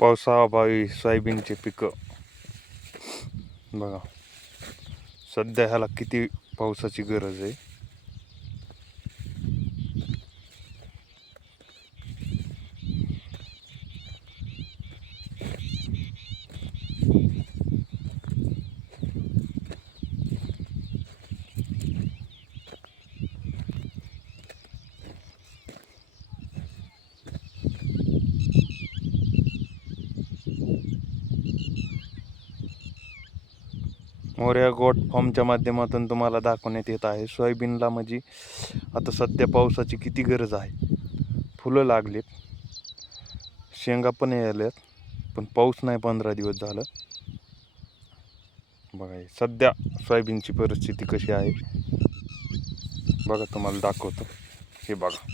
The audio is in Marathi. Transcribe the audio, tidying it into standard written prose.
पावसाअभावी सोयाबीनचे पिकं बघा. सध्या ह्याला किती पावसाची गरज आहे. मोरया गोट फॉर्मच्या माध्यमातून तुम्हाला दाखवण्यात येत आहे सोयाबीनला म्हणजे आता सध्या पावसाची किती गरज आहे. फुलं लागलेत, शेंगा पण यायल्यात, पण पाऊस नाही. 15 दिवस झालं. बघा सध्या सोयाबीनची परिस्थिती कशी आहे बघा, तुम्हाला दाखवतो. हे बघा.